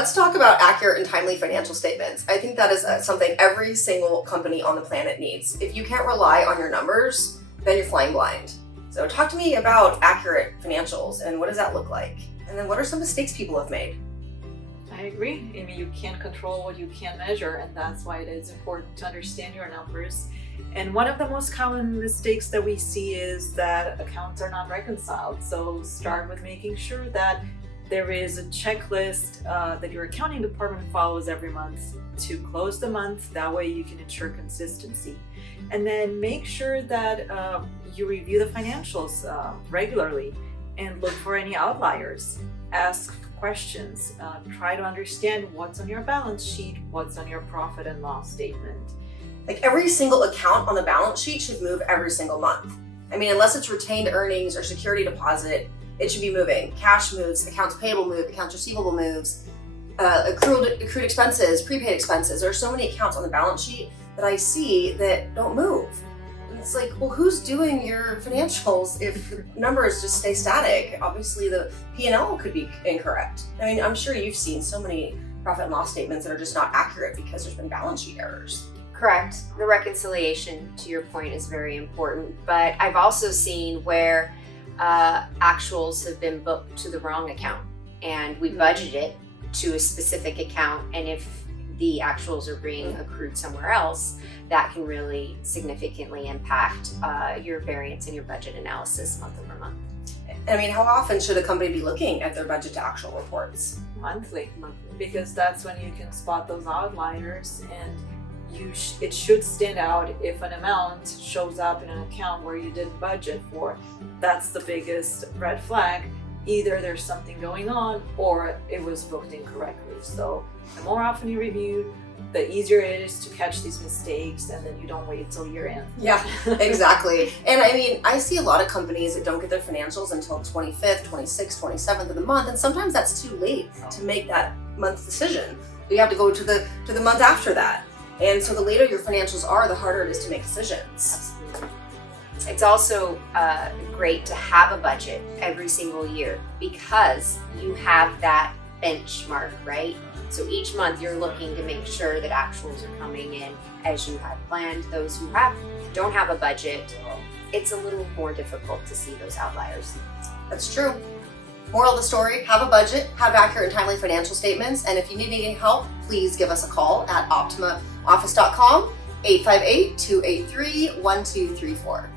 let's talk about accurate and timely financial statements. I think that is something every single company on the planet needs. If you can't rely on your numbers, then you're flying blind. So talk to me about accurate financials and what does that look like? And then what are some mistakes people have made? I agree. I mean, you can't control what you can't measure, and that's why it is important to understand your numbers. And one of the most common mistakes that we see is that accounts are not reconciled. So start with making sure that there is a checklist that your accounting department follows every month to close the month. That way you can ensure consistency. And then make sure that you review the financials regularly and look for any outliers. Ask questions. Try to understand what's on your balance sheet, what's on your profit and loss statement. Like every single account on the balance sheet should move every single month. I mean, unless it's retained earnings or security deposit, it should be moving. Cash moves, accounts payable move, accounts receivable moves, accrued expenses, prepaid expenses. There are so many accounts on the balance sheet that I see that don't move. And it's like, well, who's doing your financials if numbers just stay static? Obviously the P&L could be incorrect. I mean, I'm sure you've seen so many profit and loss statements that are just not accurate because there's been balance sheet errors. Correct. The reconciliation, to your point, is very important. But I've also seen where actuals have been booked to the wrong account, and we budget it to a specific account, and if the actuals are being accrued somewhere else, that can really significantly impact your variance in your budget analysis month over month. I mean, how often should a company be looking at their budget to actual reports? Monthly, because that's when you can spot those outliers, and it should stand out if an amount shows up in an account where you didn't budget for. That's the biggest red flag. Either there's something going on or it was booked incorrectly. So the more often you review, the easier it is to catch these mistakes, and then you don't wait till year end. Yeah, exactly. And I mean, I see a lot of companies that don't get their financials until 25th, 26th, 27th of the month, and sometimes that's too late to make that month's decision. You have to go to the month after that. And so the later your financials are, the harder it is to make decisions. Absolutely. It's also great to have a budget every single year because you have that benchmark, right? So each month you're looking to make sure that actuals are coming in as you had planned. Those who don't have a budget, it's a little more difficult to see those outliers. That's true. Moral of the story, have a budget, have accurate and timely financial statements, and if you need any help, please give us a call at optimaoffice.com, 858-283-1234.